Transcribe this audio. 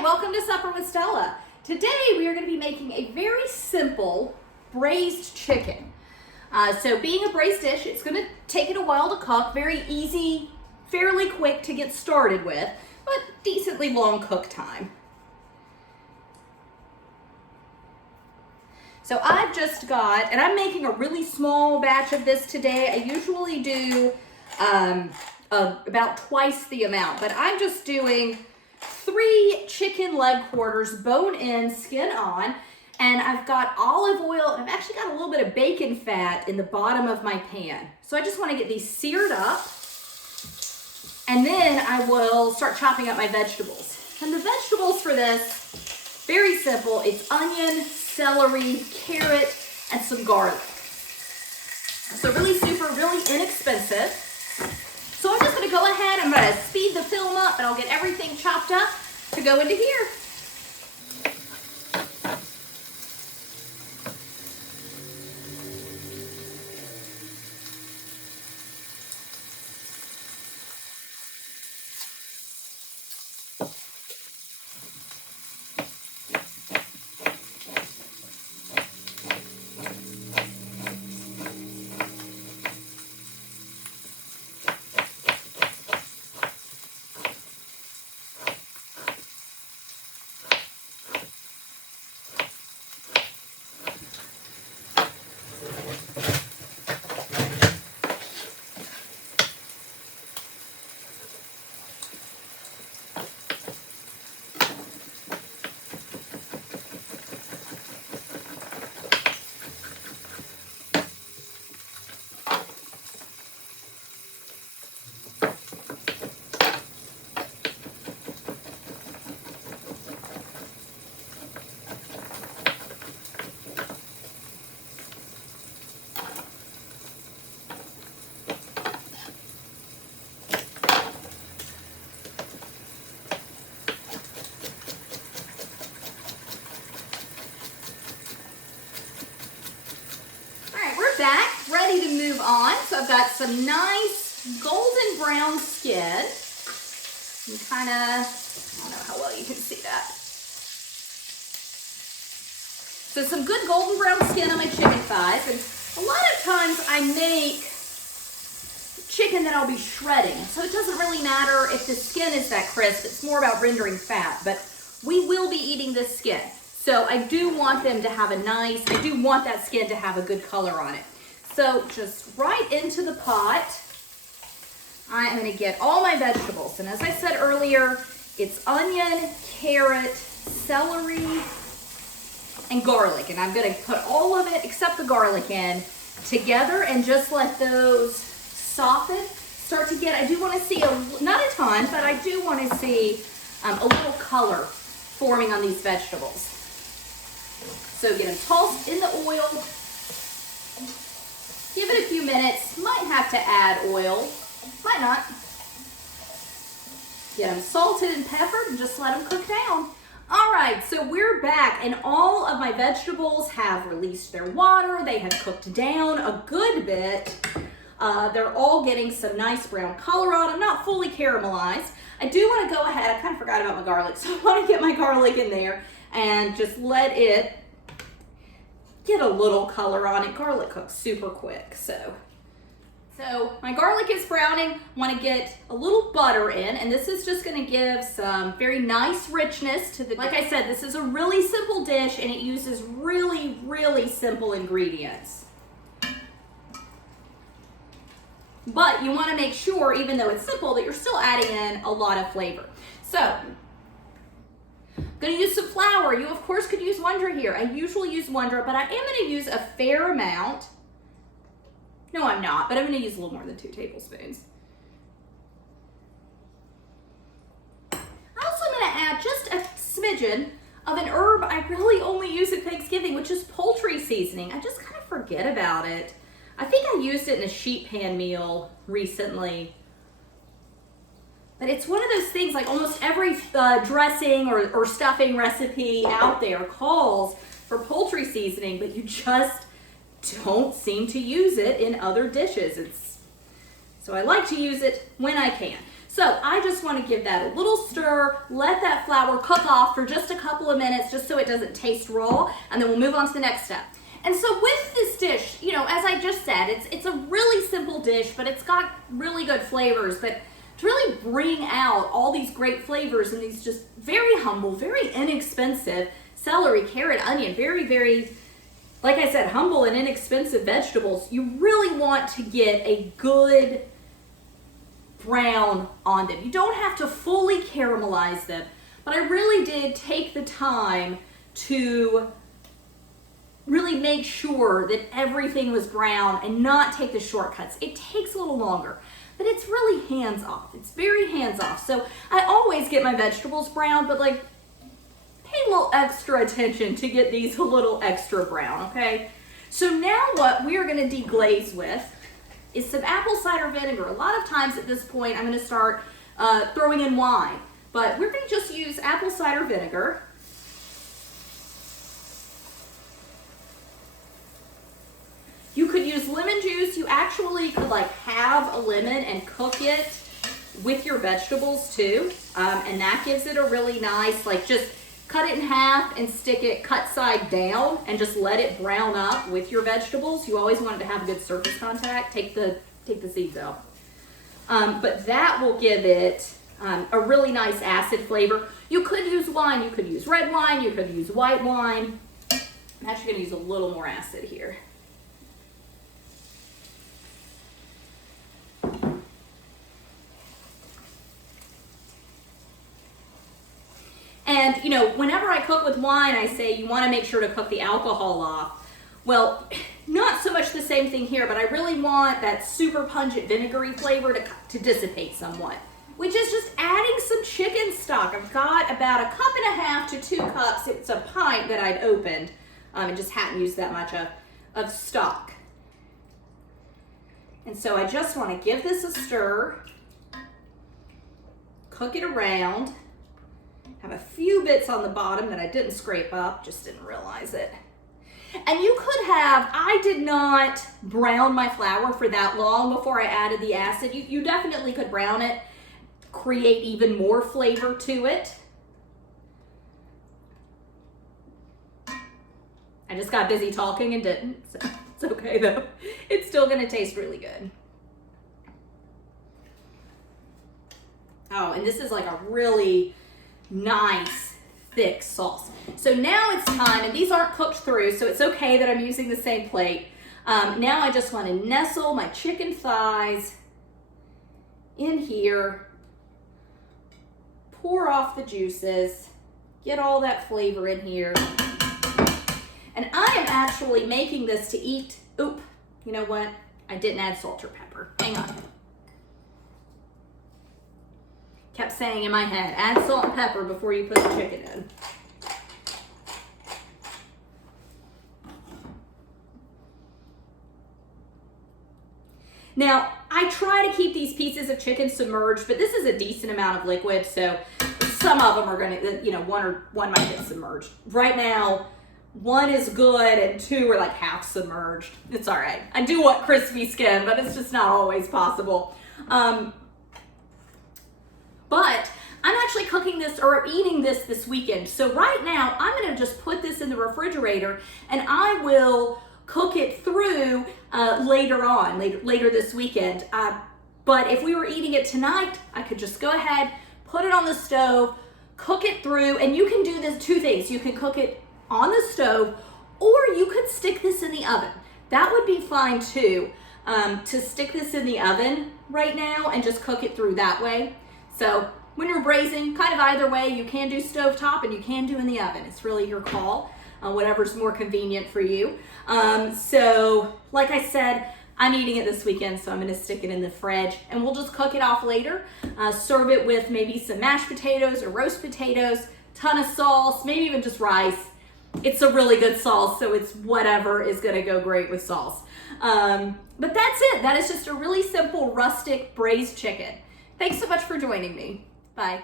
Hi, welcome to Supper with Stella. Today we are going to be making a very simple braised chicken. So being a braised dish, it's going to take it a while to cook. Very easy, fairly quick to get started with, but decently long cook time. So I've just got, and I'm making a really small batch of this today. I usually do about twice the amount, but I'm just doing 3 chicken leg quarters, bone in, skin on, and I've got olive oil, and I've actually got a little bit of bacon fat in the bottom of my pan. So I just want to get these seared up, and then I will start chopping up my vegetables. And the vegetables for this, very simple. It's onion, celery, carrot, and some garlic. So really super, really inexpensive. So I'm just going to go ahead, I'm going to speed the film up, and I'll get everything chopped up to go into here. Back, ready to move on. So I've got some nice golden brown skin. You kind of, I don't know how well you can see that. So some good golden brown skin on my chicken thighs. And a lot of times I make chicken that I'll be shredding. So it doesn't really matter if the skin is that crisp. It's more about rendering fat, but we will be eating this skin. So I do want them to have a nice, I do want that skin to have a good color on it. So just right into the pot, I'm going to get all my vegetables. And as I said earlier, it's onion, carrot, celery, and garlic. And I'm going to put all of it, except the garlic, in together and just let those soften, start to get, I do want to see, not a ton, but I do want to see a little color forming on these vegetables. So get them tossed in the oil. Give it a few minutes. Might have to add oil. Might not. Get them salted and peppered and just let them cook down. All right, so we're back, and all of my vegetables have released their water. They have cooked down a good bit. They're all getting some nice brown color on them, not fully caramelized. I do want to go ahead. I kind of forgot about my garlic, so I want to get my garlic in there and just let it get a little color on it. Garlic cooks super quick, so my garlic is browning. Want to get a little butter in, and this is just going to give some very nice richness to the, like I said, this is a really simple dish, and it uses really, really simple ingredients. But you want to make sure, even though it's simple, that you're still adding in a lot of flavor. So going to use some flour. You, of course, could use Wonder here. I usually use Wonder, but I am going to use a fair amount. No, I'm not, but I'm going to use a little more than 2 tablespoons. I also am going to add just a smidgen of an herb I really only use at Thanksgiving, which is poultry seasoning. I just kind of forget about it. I think I used it in a sheet pan meal recently. But it's one of those things, like almost every dressing or stuffing recipe out there calls for poultry seasoning, but you just don't seem to use it in other dishes. So I like to use it when I can. So I just want to give that a little stir, let that flour cook off for just a couple of minutes just so it doesn't taste raw, and then we'll move on to the next step. And so with this dish, you know, as I just said, it's a really simple dish, but it's got really good flavors. But to really bring out all these great flavors and these just very humble, very inexpensive celery, carrot, onion, very, very, like I said, humble and inexpensive vegetables, you really want to get a good brown on them. You don't have to fully caramelize them, but I really did take the time to really make sure that everything was brown and not take the shortcuts. It takes a little longer, but it's really hands-off. It's very hands-off. So I always get my vegetables brown, but like pay a little extra attention to get these a little extra brown, okay? So now what we're gonna deglaze with is some apple cider vinegar. A lot of times at this point, I'm gonna start throwing in wine, but we're gonna just use apple cider vinegar. You could use lemon juice. You actually could like have a lemon and cook it with your vegetables too. And that gives it a really nice, like just cut it in half and stick it cut side down and just let it brown up with your vegetables. You always want it to have good surface contact. Take the seeds out. But that will give it a really nice acid flavor. You could use wine. You could use red wine. You could use white wine. I'm actually gonna use a little more acid here. And, you know, whenever I cook with wine, I say you want to make sure to cook the alcohol off. Well, not so much the same thing here, but I really want that super pungent vinegary flavor to dissipate somewhat, which is just adding some chicken stock. I've got about 1.5 to 2 cups. It's a pint that I'd opened and just hadn't used that much of stock. And so I just want to give this a stir, cook it around. Have a few bits on the bottom that I didn't scrape up, just didn't realize it. And you could have, I did not brown my flour for that long before I added the acid. You definitely could brown it, create even more flavor to it. I just got busy talking and didn't, so it's okay though. It's still gonna taste really good. Oh, and this is like a really nice thick sauce. So now it's time, and these aren't cooked through, so it's okay that I'm using the same plate. Now I just want to nestle my chicken thighs in here, pour off the juices, get all that flavor in here. And I am actually making this to eat. Oop, you know what? I didn't add salt or pepper. Hang on. Kept saying in my head, add salt and pepper before you put the chicken in. Now, I try to keep these pieces of chicken submerged, but this is a decent amount of liquid, so some of them are gonna, you know, one might get submerged. Right now, 1 is good and 2 are like half submerged. It's all right. I do want crispy skin, but it's just not always possible. But I'm actually cooking this or eating this weekend. So right now, I'm gonna just put this in the refrigerator and I will cook it through later this weekend. But if we were eating it tonight, I could just go ahead, put it on the stove, cook it through, and you can do this 2 things. You can cook it on the stove, or you could stick this in the oven. That would be fine too, to stick this in the oven right now and just cook it through that way. So when you're braising, kind of either way, you can do stovetop and you can do in the oven. It's really your call, whatever's more convenient for you. So like I said, I'm eating it this weekend, so I'm gonna stick it in the fridge and we'll just cook it off later. Serve it with maybe some mashed potatoes or roast potatoes, ton of sauce, maybe even just rice. It's a really good sauce, so it's whatever is gonna go great with sauce. But that's it. That is just a really simple rustic braised chicken. Thanks so much for joining me. Bye.